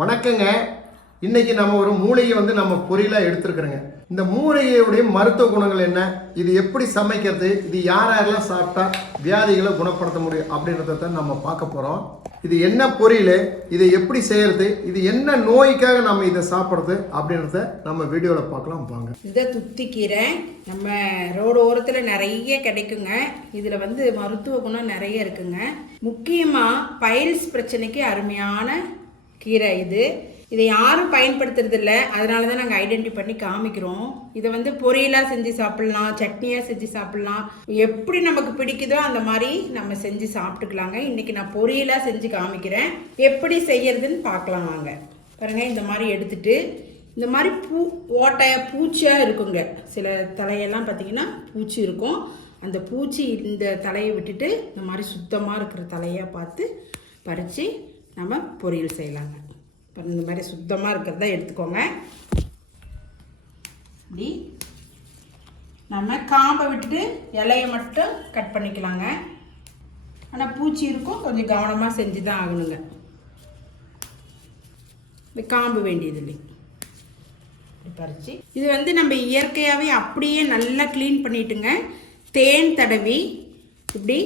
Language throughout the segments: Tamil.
வணக்கங்க. இன்னைக்கு நம்ம ஒரு மூலிகை வந்து நம்ம பொரியலாக எடுத்துருக்குறோங்க. இந்த மூலிகையுடைய மருத்துவ குணங்கள் என்ன? இது எப்படி சமைக்கிறது? இது யார் யாரெல்லாம் சாப்பிட்டா வியாதிகளை குணப்படுத்த முடியும்? அப்படின்றத தான் நம்ம பார்க்க போகிறோம் இது என்ன பொரியல் இதை எப்படி செய்யறது? இது என்ன நோய்க்காக நம்ம இதை சாப்பிட்றது? அப்படின்றத நம்ம வீடியோவில் பார்க்கலாம். வாங்க. இதை துத்திக்கீரை நம்ம ரோடு ஓரத்தில் நிறைய கிடைக்குங்க. இதில் வந்து மருத்துவ குணம் நிறைய இருக்குங்க. முக்கியமாக பைல்ஸ் பிரச்சனைக்கு அருமையான கீரை இது. இதை யாரும் பயன்படுத்துறது இல்லை அதனால தான் நாங்கள் ஐடென்டி பண்ணி காமிக்கிறோம். இதை வந்து பொரியலாக செஞ்சு சாப்பிட்லாம் சட்னியாக செஞ்சு சாப்பிட்லாம். எப்படி நமக்கு பிடிக்குதோ அந்த மாதிரி நம்ம செஞ்சு சாப்பிட்டுக்கலாங்க. இன்றைக்கி நான் பொரியலாக செஞ்சு காமிக்கிறேன். எப்படி செய்யறதுன்னு பார்க்கலாம் வாங்க. பாருங்க இந்த மாதிரி எடுத்துட்டு இந்த மாதிரி பூ ஓட்டையா பூச்சியாக இருக்குங்க. சில தலையெல்லாம் பார்த்தீங்கன்னா பூச்சி இருக்கும். அந்த பூச்சி இந்த தலையை விட்டுட்டு இந்த மாதிரி சுத்தமாக இருக்கிற தலையாக பார்த்து பறித்து நம்ம பொரியல் செய்யலாங்க. இப்போ இந்த மாதிரி சுத்தமாக இருக்கிறத எடுத்துக்கோங்க. இப்படி நம்ம காம்பை விட்டுட்டு இலையை மட்டும் கட் பண்ணிக்கலாங்க. ஆனால் பூச்சி இருக்கும் கொஞ்சம் கவனமாக செஞ்சு தான் ஆகணுங்க. இந்த காம்பு வேண்டியது இல்லை பறித்து இது வந்து நம்ம இயற்கையாகவே அப்படியே நல்லா க்ளீன் பண்ணிட்டுங்க. தேன் தடவி இப்படி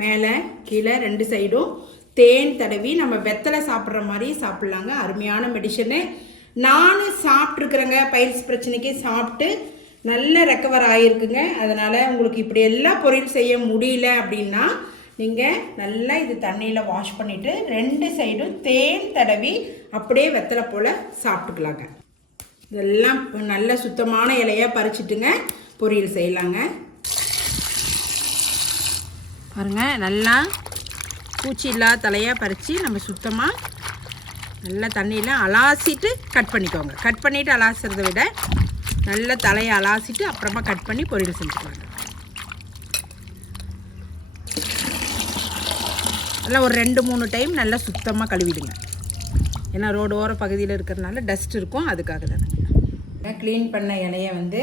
மேலே கீழே ரெண்டு சைடும் தேன் தடவி நம்ம வெத்தலை சாப்பிட்ற மாதிரி சாப்பிட்லாங்க. அருமையான மெடிஷனு நானும் சாப்பிட்ருக்குறேங்க பயிற்சி பிரச்சனைக்கு சாப்பிட்டு நல்ல ரெக்கவர் ஆகிருக்குங்க அதனால் உங்களுக்கு இப்படி எல்லாம் பொரியல் செய்ய முடியல அப்படின்னா நீங்கள் நல்லா இது தண்ணியில் வாஷ் பண்ணிவிட்டு ரெண்டு சைடும் தேன் தடவி அப்படியே வெத்தலை போல் சாப்பிட்டுக்கலாங்க. இதெல்லாம் நல்ல சுத்தமான இலையாக பறிச்சிட்டுங்க பொரியல் செய்யலாங்க. பாருங்கள் நல்லா பூச்சி இல்லாத தலையாக பறித்து நம்ம சுத்தமாக நல்லா தண்ணியில் அலாசிட்டு கட் பண்ணிக்கோங்க. கட் பண்ணிவிட்டு அலாசுறதை விட நல்ல தலையை அலாசிட்டு அப்புறமா கட் பண்ணி பொரியல் செஞ்சுக்கோங்க. நல்லா ஒரு ரெண்டு மூணு டைம் நல்லா சுத்தமாக கழுவிடுங்க. ஏன்னா ரோடு ஓர பகுதியில் இருக்கிறதுனால டஸ்ட் இருக்கும் அதுக்காக தான். க்ளீன் பண்ண இலையை வந்து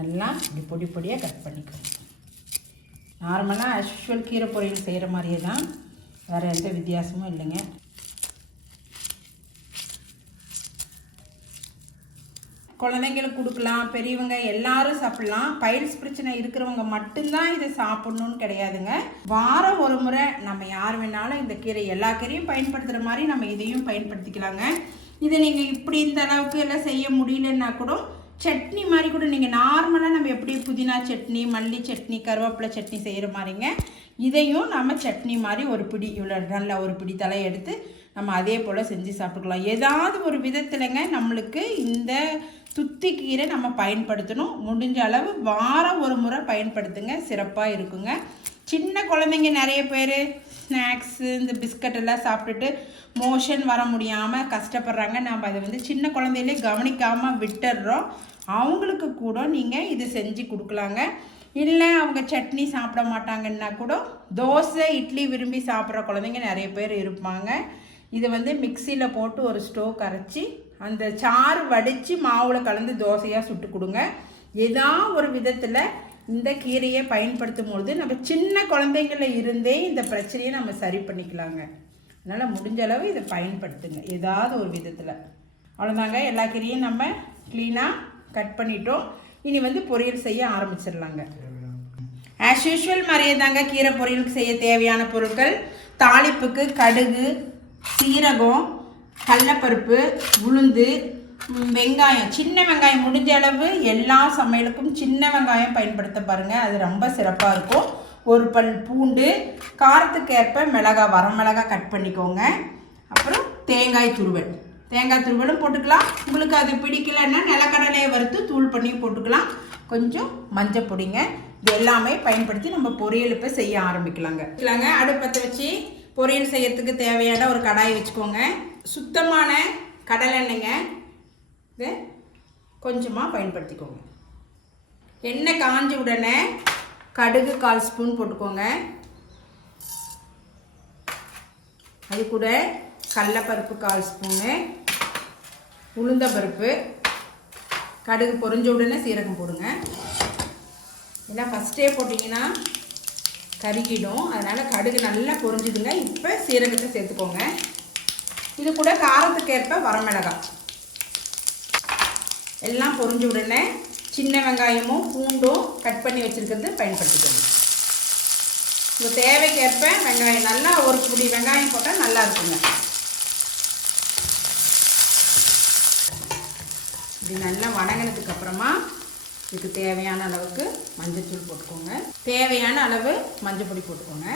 நல்லா இப்படி பொடி பொடியாக கட் பண்ணிக்கோங்க. நார்மலாக ஆக்சுவல் கீரை பொரியல் செய்கிற மாதிரியே தான். வேறு எந்த வித்தியாசமும் இல்லைங்க. குழந்தைங்களுக்கு கொடுக்கலாம் பெரியவங்க எல்லாரும் சாப்பிடலாம். பைல்ஸ் பிரச்சனை இருக்கிறவங்க மட்டும்தான் இதை சாப்பிடணும்னு கிடையாதுங்க. வாரம் ஒரு முறை நம்ம யார் வேணாலும் இந்த கீரை எல்லா கீரையும் பயன்படுத்துகிற மாதிரி நம்ம இதையும் பயன்படுத்திக்கலாங்க. இதை நீங்கள் இப்படி இந்த அளவுக்கு எல்லாம் செய்ய முடியலன்னா கூட சட்னி மாதிரி கூட நீங்கள் நார்மலாக நம்ம எப்படி புதினா சட்னி மல்லி சட்னி கருவேப்பிலை சட்னி செய்கிற மாதிரிங்க. இதையும் நம்ம சட்னி மாதிரி ஒரு பிடி இவ்வளோ நல்ல ஒரு பிடி தலை எடுத்து நம்ம அதே போல் செஞ்சு சாப்பிட்டுக்கலாம். ஏதாவது ஒரு விதத்துலங்க நம்மளுக்கு இந்த துத்திக்கீரை நம்ம பயன்படுத்தணும். முடிஞ்ச அளவு வாரம் ஒரு முறை பயன்படுத்துங்க. சிறப்பாக இருக்குங்க. சின்ன குழந்தைங்க நிறைய பேர் ஸ்நாக்ஸு இந்த பிஸ்கட் எல்லாம் சாப்பிட்டுட்டு மோஷன் வர முடியாமல் கஷ்டப்படுறாங்க. நம்ம அதை வந்து சின்ன குழந்தையிலே கவனிக்காமல் விட்டுடுறோம் அவங்களுக்கு கூட நீங்கள் இது செஞ்சு கொடுக்கலாங்க. இல்லை அவங்க சட்னி சாப்பிட மாட்டாங்கன்னா கூட தோசை இட்லி விரும்பி சாப்பிட்ற குழந்தைங்க நிறைய பேர் இருப்பாங்க. இது வந்து மிக்சியில் போட்டு ஒரு ஸ்டோவ் கரைச்சி அந்த சாறு வடித்து மாவில் கலந்து தோசையாக சுட்டு கொடுங்க. ஏதா ஒரு விதத்தில் இந்த கீரையை பயன்படுத்தும் பொழுது நம்ம சின்ன குழந்தைங்கள இருந்தே இந்த பிரச்சனையை நம்ம சரி பண்ணிக்கலாங்க. அதனால் முடிஞ்ச அளவு இதை பயன்படுத்துங்க. ஏதாவது ஒரு விதத்தில். அவ்வளோதாங்க எல்லா கீரையும் நம்ம க்ளீனாக கட் பண்ணிட்டோம். இனி வந்து பொரியல் செய்ய ஆரம்பிச்சிடலாங்க. ஆஸ் யூஷுவல் மாதிரியே தாங்க கீரை பொரியலுக்கு செய்ய தேவையான பொருட்கள். தாளிப்புக்கு கடுகு சீரகம் கடலப்பருப்பு உளுந்து வெங்காயம் சின்ன வெங்காயம் முடிஞ்ச அளவு எல்லா சமையலுக்கும் சின்ன வெங்காயம் பயன்படுத்த பாருங்கள் அது ரொம்ப சிறப்பாக இருக்கும். ஒரு பல் பூண்டு காரத்துக்கு ஏற்ப மிளகா வரமிளகா கட் பண்ணிக்கோங்க. அப்புறம் தேங்காய் துருவல். தேங்காய் துருவலும் போட்டுக்கலாம். உங்களுக்கு அது பிடிக்கலன்னா நிலக்கடலையை வறுத்து தூள் பண்ணி போட்டுக்கலாம். கொஞ்சம் மஞ்சள் பொடிங்க. இது எல்லாமே பயன்படுத்தி நம்ம பொரியல் இப்போ செய்ய ஆரம்பிக்கலாங்க. இல்லைங்க அடுப்பத்தை வச்சு பொரியல் செய்யறதுக்கு தேவையான ஒரு கடாய் வச்சுக்கோங்க. சுத்தமான கடலெண்ணெய்ங்க. இது கொஞ்சமாக பயன்படுத்திக்கோங்க. எண்ணெய் காஞ்ச உடனே கடுகு கால் ஸ்பூன் போட்டுக்கோங்க. அது கூட கடலப்பருப்பு கால் ஸ்பூனு உளுந்தம்பருப்பு கடுகு பொறிஞ்ச உடனே சீரகம் போடுங்க. ஏன்னா ஃபஸ்ட்டே போட்டிங்கன்னா கருகிடும். அதனால் கடுகு நல்லா பொறிஞ்சிடுங்க இப்போ சீரகத்தை சேர்த்துக்கோங்க. இது கூட காரத்துக்கு ஏற்ப வரமிளகாய். எல்லாம் பொரிஞ்சு உடனே சின்ன வெங்காயமும் பூண்டும் கட் பண்ணி வச்சுருக்கிறது பயன்படுத்திக்கணும் இந்த தேவைக்கேற்ப வெங்காயம் நல்லா ஒரு பிடி வெங்காயம் போட்டால் நல்லா இருக்குங்க. இப்படி நல்லா வணங்கினதுக்கு அப்புறமா இதுக்கு தேவையான அளவுக்கு மஞ்சள்தூள் போட்டுக்கோங்க. தேவையான அளவு மஞ்சள் பொடி போட்டுக்கோங்க.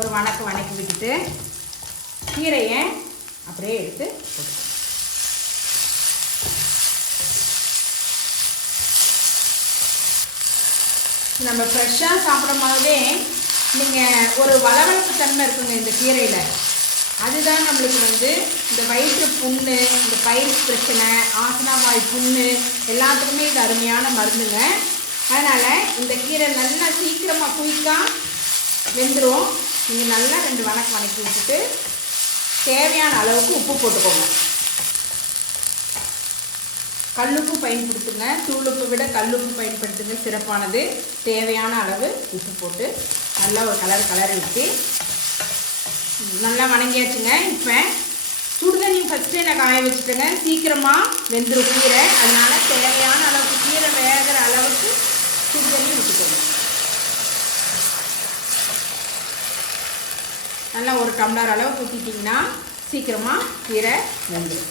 ஒரு வணக்கு வணக்கி விட்டுட்டு கீரையை அப்படியே எடுத்து போட்டுக்கோங்க. நம்ம ஃப்ரெஷ்ஷாக சாப்பிடும் போதே நீங்கள் ஒரு வளவளப்பு தன்மை இருக்குங்க இந்த கீரையில். அதுதான் நம்மளுக்கு வந்து இந்த வயிற்று புண்ணு இந்த பயிர் பிரச்சனை ஆசனாவாய் புண்ணு எல்லாத்துக்குமே இது அருமையான மருந்துங்க. அதனால் இந்த கீரை நல்லா சீக்கிரமாக குயிக்காக வெந்துடும் நீங்கள் நல்லா ரெண்டு வணக்கம் வணக்கி விட்டுட்டு தேவையான அளவுக்கு உப்பு போட்டுக்கோங்க. கல்லுப்பு பயன்படுத்துங்க. தூளுப்பு விட கல்லுப்பு பயன்படுத்துங்க. சிறப்பானது. தேவையான அளவு உப்பு போட்டு நல்லா ஒரு கலர் கலர் விட்டு நல்லா வணங்கியாச்சுங்க. இப்போ சுடுதண்ணி ஃபஸ்ட்டு நான் காய வச்சுட்டேங்க. சீக்கிரமாக வெந்துடும் கீரை. அதனால் தேவையான அளவுக்கு கீரை வேகிற அளவுக்கு சுடுதண்ணி விட்டுக்கோங்க நல்லா ஒரு டம்ளர் அளவு ஊற்றிட்டிங்கன்னா சீக்கிரமாக கீரை வெந்துடும்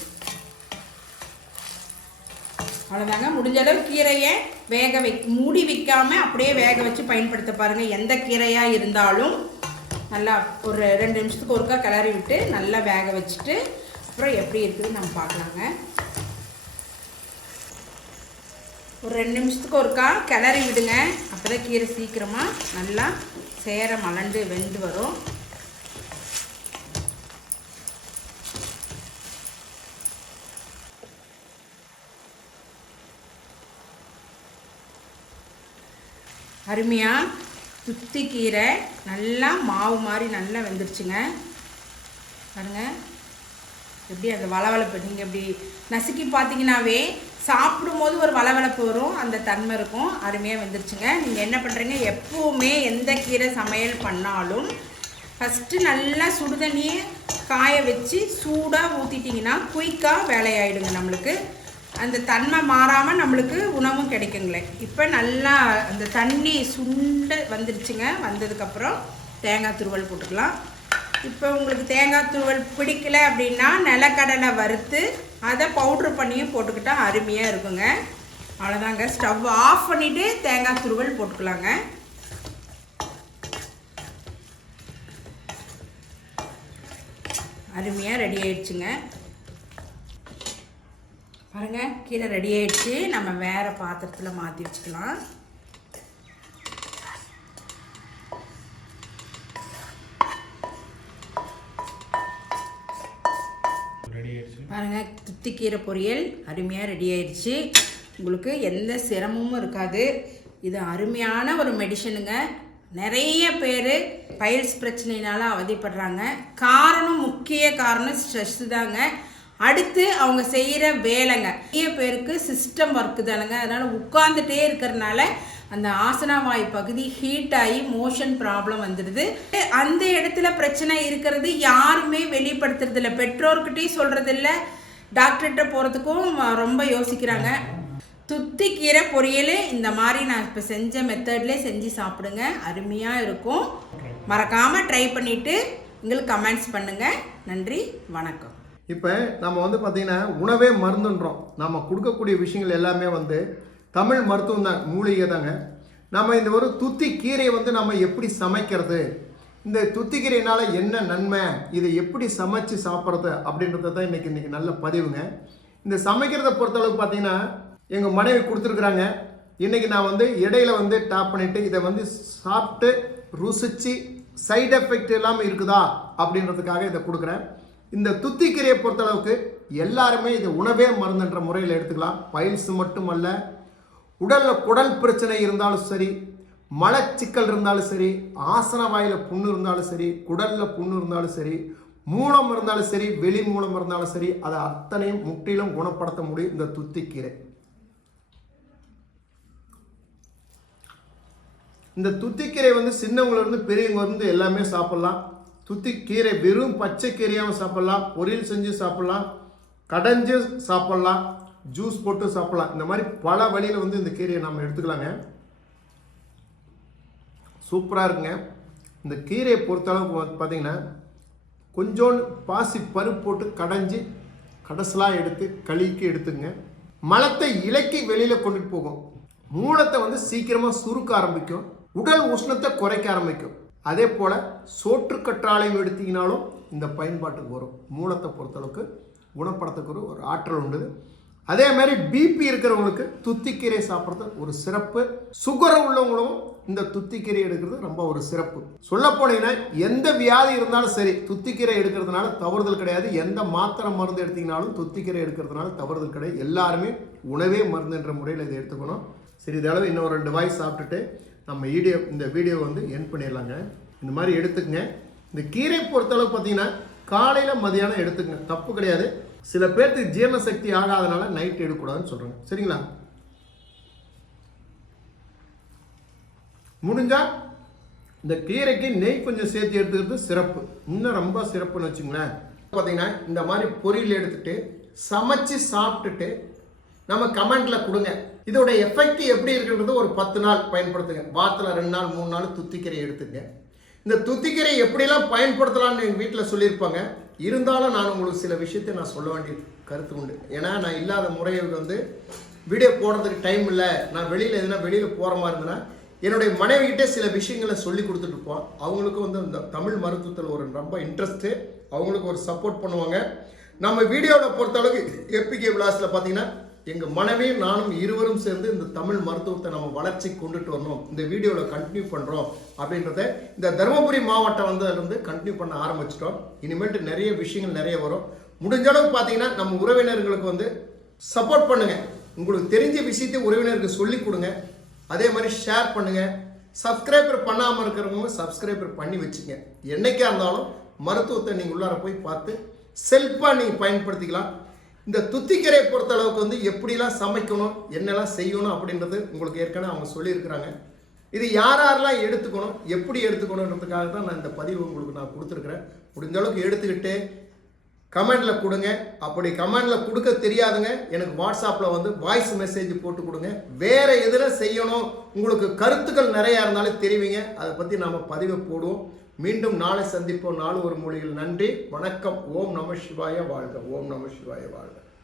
அவ்வளோதாங்க முடிஞ்ச அளவு கீரையை வேக வை மூடி வைக்காமல் அப்படியே வேக வச்சு பயன்படுத்த பாருங்கள் எந்த கீரையாக இருந்தாலும் நல்லா ஒரு ரெண்டு நிமிஷத்துக்கு ஒருக்கா கிளறி விட்டு நல்லா வேக வச்சுட்டு அப்புறம் எப்படி இருக்குதுன்னு நம்ம பார்க்கலாங்க. ஒரு ரெண்டு நிமிஷத்துக்கு ஒருக்கா கிளறி விடுங்க. அப்போ தான் கீரை சீக்கிரமாக நல்லா சேர மலண்டு வெந்து வரும். அருமையாக துத்தி கீரை நல்லா மாவு மாதிரி நல்லா வெந்துருச்சுங்க. பாருங்கள் எப்படி அந்த வளவளப்பு நீங்கள் எப்படி நசுக்கி பார்த்தீங்கன்னாவே சாப்பிடும்போது ஒரு வளவளப்பு வரும் அந்த தன்மை இருக்கும். அருமையாக வெந்துருச்சுங்க. நீங்கள் என்ன பண்ணுறீங்க எப்போவுமே எந்த கீரை சமையல் பண்ணாலும் ஃபஸ்ட்டு நல்லா சுடுதண்ணியை காய வச்சு சூடாக ஊற்றிட்டிங்கன்னா குயிக்காக வேலையாயிடுங்க நம்மளுக்கு. அந்த தன்மை மாறாமல் நம்மளுக்கு உணவும் கிடைக்குங்களே. இப்போ நல்லா அந்த தண்ணி சுண்டு வந்துருச்சுங்க. வந்ததுக்கப்புறம் தேங்காய் துருவல் போட்டுக்கலாம். இப்போ உங்களுக்கு தேங்காய் துருவல் பிடிக்கல அப்படின்னா நிலக்கடலை வறுத்து அதை பவுட்ரு பண்ணியும் போட்டுக்கிட்டால் அருமையாக இருக்குங்க. அவ்வளோதாங்க ஸ்டவ் ஆஃப் பண்ணிவிட்டு தேங்காய் துருவல் போட்டுக்கலாங்க. அருமையாக ரெடி ஆயிடுச்சுங்க. பாருங்க கீரை ரெடி ஆயிடுச்சு. நம்ம வேற பாத்திரத்தில் மாற்றி வச்சுக்கலாம். ரெடி ஆயிடுச்சு. பாருங்க துத்திக்கீரை பொரியல் அருமையாக ரெடி ஆயிடுச்சு. உங்களுக்கு எந்த சிரமமும் இருக்காது. இது அருமையான ஒரு மெடிசனுங்க நிறைய பேர் பைல்ஸ் பிரச்சனையினால அவதிப்படுறாங்க. காரணம் முக்கிய காரணம் ஸ்ட்ரெஸ் தாங்க. அடுத்து அவங்க செய்கிற வேலைங்க. நிறைய பேருக்கு சிஸ்டம் ஒர்க்கு தானுங்க. அதனால் உட்காந்துட்டே இருக்கிறனால அந்த ஆசனாவாய் பகுதி ஹீட் ஆகி மோஷன் ப்ராப்ளம் வந்துடுது. அந்த இடத்துல பிரச்சனை இருக்கிறது யாருமே வெளிப்படுத்துறது இல்லை பெற்றோர்கிட்டையும் சொல்கிறது இல்லை டாக்டர்கிட்ட போகிறதுக்கும் ரொம்ப யோசிக்கிறாங்க. துத்தி கீரை பொரியல் இந்த மாதிரி நான் இப்போ செஞ்ச மெத்தட்லேயே செஞ்சு சாப்பிடுங்க. அருமையாக இருக்கும். மறக்காமல் ட்ரை பண்ணிவிட்டு எங்களுக்கு கமெண்ட்ஸ் பண்ணுங்கள் நன்றி. வணக்கம். இப்போ நம்ம வந்து பார்த்தீங்கன்னா உணவே மருந்துன்றோம். நம்ம கொடுக்கக்கூடிய விஷயங்கள் எல்லாமே வந்து தமிழ் மருத்துவம் தான் மூலிகை தாங்க. நம்ம இந்த ஒரு துத்தி கீரையை வந்து நம்ம எப்படி சமைக்கிறது? இந்த துத்திக்கீரையினால் என்ன நன்மை? இதை எப்படி சமைச்சு சாப்பிட்றது அப்படின்றத தான் இன்றைக்கி இன்றைக்கி நல்ல பதிவுங்க. இந்த சமைக்கிறத பொறுத்தளவுக்கு பார்த்தீங்கன்னா எங்கள் மனைவி கொடுத்துருக்குறாங்க. இன்றைக்கி நான் வந்து இடையில வந்து டாப் பண்ணிட்டு இதை வந்து சாப்பிட்டு ருசிச்சு சைடு எஃபெக்ட் இல்லாமல் இருக்குதா அப்படின்றதுக்காக இதை கொடுக்குறேன். இந்த துத்திக்கீரையை பொறுத்தளவுக்கு எல்லாருமே இது உணவே மருந்துன்ற முறையில் எடுத்துக்கலாம். பைல்ஸ் மட்டுமல்ல உடலில் குடல் பிரச்சனை இருந்தாலும் சரி மலச்சிக்கல் இருந்தாலும் சரி ஆசன வாயில புண்ணு இருந்தாலும் சரி குடலில் புண்ணு இருந்தாலும் சரி மூலம் இருந்தாலும் சரி வெளி மூலம் இருந்தாலும் சரி அதை அத்தனையும் முற்றிலும் குணப்படுத்த முடியும் இந்த துத்திக்கீரை. இந்த துத்திக்கீரை வந்து சின்னவங்கள இருந்து பெரியவங்க இருந்து எல்லாமே சாப்பிடலாம். துத்தி கீரை வெறும் பச்சை கீரையாகவும் சாப்பிடலாம். பொரியல் செஞ்சு சாப்பிடலாம். கடைஞ்சு சாப்பிடலாம். ஜூஸ் போட்டு சாப்பிடலாம். இந்த மாதிரி பல வழியில் வந்து இந்த கீரையை நம்ம எடுத்துக்கலாங்க. சூப்பராக இருக்குங்க. இந்த கீரையை பொறுத்தளவுக்கு பார்த்தீங்கன்னா கொஞ்சோண்டு பாசி பருப்பு போட்டு கடைஞ்சி கடைசலாக எடுத்து கழுக்கி எடுத்துங்க மலத்தை இலக்கி வெளியில் கொண்டுட்டு போகும். மூலத்தை வந்து சீக்கிரமாக சுருக்க ஆரம்பிக்கும். உடல் உஷ்ணத்தை குறைக்க ஆரம்பிக்கும். அதே போல் சோற்றுக்கற்றாழையும் எடுத்தீங்கனாலும் இந்த பயன்பாட்டுக்கு வரும். மூலத்தை பொறுத்தளவுக்கு குணப்படுத்தக்கூடிய ஒரு ஆற்றல் உண்டு அதே மாதிரி பிபி இருக்கிறவங்களுக்கு துத்திக்கீரை சாப்பிட்றது ஒரு சிறப்பு. சுகர் உள்ளவங்களும் இந்த துத்திக்கீரை எடுக்கிறது ரொம்ப ஒரு சிறப்பு. சொல்ல போனீங்கன்னா எந்த வியாதி இருந்தாலும் சரி துத்திக்கீரை எடுக்கிறதுனால தவறுதல் கிடையாது. எந்த மாத்திரை மருந்து எடுத்தீங்கனாலும் துத்திக்கீரை எடுக்கிறதுனால தவறுதல் கிடையாது. எல்லாருமே உணவே மருந்து என்ற முறையில் இதை எடுத்துக்கணும். சிறிதளவு இன்னும் ரெண்டு வாய் சாப்பிட்டுட்டு நம்ம வீடியோ இந்த வீடியோ வந்து என் பண்ணிடலாங்க. இந்த மாதிரி எடுத்துக்கங்க. இந்த கீரை பொறுத்தளவு பார்த்தீங்கன்னா காலையில் மதியானம் எடுத்துக்கங்க. தப்பு கிடையாது. சில பேர்த்துக்கு ஜீரண சக்தி ஆகாதனால நைட் எடுக்கக்கூடாதுன்னு சொல்கிறாங்க சரிங்களா? முடிஞ்சால் இந்த கீரைக்கு நெய் கொஞ்சம் சேர்த்து எடுத்துக்கிறது சிறப்பு. இன்னும் ரொம்ப சிறப்புன்னு வச்சுங்களேன் பார்த்தீங்கன்னா இந்த மாதிரி பொரியல் எடுத்துட்டு சமைச்சு சாப்பிட்டுட்டு நம்ம கமெண்ட்ல கொடுங்க. இதோட எஃபெக்ட் எப்படி இருக்குன்றது ஒரு பத்து நாள் பயன்படுத்துங்க. வாரத்தில் ரெண்டு நாள் மூணு நாள் துத்திக்கரை எடுத்துங்க. இந்த துத்திக்கரை எப்படிலாம் பயன்படுத்தலாம்னு எங்கள் வீட்டில் சொல்லியிருப்பாங்க. இருந்தாலும் நான் உங்களுக்கு சில விஷயத்தை நான் சொல்ல வேண்டிய கருத்து உண்டு. ஏன்னா நான் இல்லாத முறையை வந்து வீடியோ போடுறதுக்கு டைம் இல்லை. நான் வெளியில் எதுனா வெளியில் போகிற மாதிரி இருந்தேன்னா என்னுடைய மனைவிகிட்டே சில விஷயங்களை சொல்லி கொடுத்துட்டு இருப்போம். அவங்களுக்கும் வந்து இந்த தமிழ் மருத்துவத்தில் ஒரு ரொம்ப இன்ட்ரெஸ்ட்டு அவங்களுக்கு ஒரு சப்போர்ட் பண்ணுவாங்க. நம்ம வீடியோவில் பொறுத்தளவுக்கு எப்பிகே விலாஸில் பார்த்தீங்கன்னா எங்கள் மனைவியும் நானும் இருவரும் சேர்ந்து இந்த தமிழ் மருத்துவத்தை நம்ம வளர்ச்சி கொண்டுட்டு வரணும். இந்த வீடியோவில் கண்டினியூ பண்ணுறோம் அப்படின்றத இந்த தருமபுரி மாவட்டம் வந்து கண்டினியூ பண்ண ஆரம்பிச்சிட்டோம். இனிமேட்டு நிறைய விஷயங்கள் நிறைய வரும். முடிஞ்ச அளவுக்கு பார்த்தீங்கன்னா நம்ம உறவினர்களுக்கு வந்து சப்போர்ட் பண்ணுங்கள் உங்களுக்கு தெரிஞ்ச விஷயத்தை உறவினருக்கு சொல்லி கொடுங்க. அதே மாதிரி ஷேர் பண்ணுங்கள் சப்ஸ்கிரைபர் பண்ணாமல் இருக்கிறவங்க சப்ஸ்கிரைபர் பண்ணி வச்சுங்க. என்றைக்காக இருந்தாலும் மருத்துவத்தை நீங்கள் உள்ளார போய் பார்த்து செல்ஃபாக நீங்கள் பயன்படுத்திக்கலாம். இந்த துத்திக்கரையை பொறுத்த அளவுக்கு வந்து எப்படிலாம் சமைக்கணும் என்னெல்லாம் செய்யணும் அப்படின்றது உங்களுக்கு ஏற்கனவே அவங்க சொல்லியிருக்கிறாங்க. இது யார் யாரெல்லாம் எடுத்துக்கணும் எப்படி எடுத்துக்கணுன்றதுக்காக தான் நான் இந்த பதிவு உங்களுக்கு நான் கொடுத்துருக்குறேன். முடிஞ்ச அளவுக்கு எடுத்துக்கிட்டு கமெண்டில் கொடுங்க. அப்படி கமெண்டில் கொடுக்க தெரியாதுங்க. எனக்கு வாட்ஸ்அப்பில் வந்து வாய்ஸ் மெசேஜ் போட்டு கொடுங்க. வேறு எதில் செய்யணும் உங்களுக்கு கருத்துக்கள் நிறையா இருந்தாலும் தெரிவிங்க. அதை பற்றி நாம் பதிவை போடுவோம். மீண்டும் நாளை சந்திப்போம். நாலு ஒரு மொழியில் நன்றி. வணக்கம். ஓம் நம சிவாய வாழ்க. ஓம் நம சிவாய வாழ்க.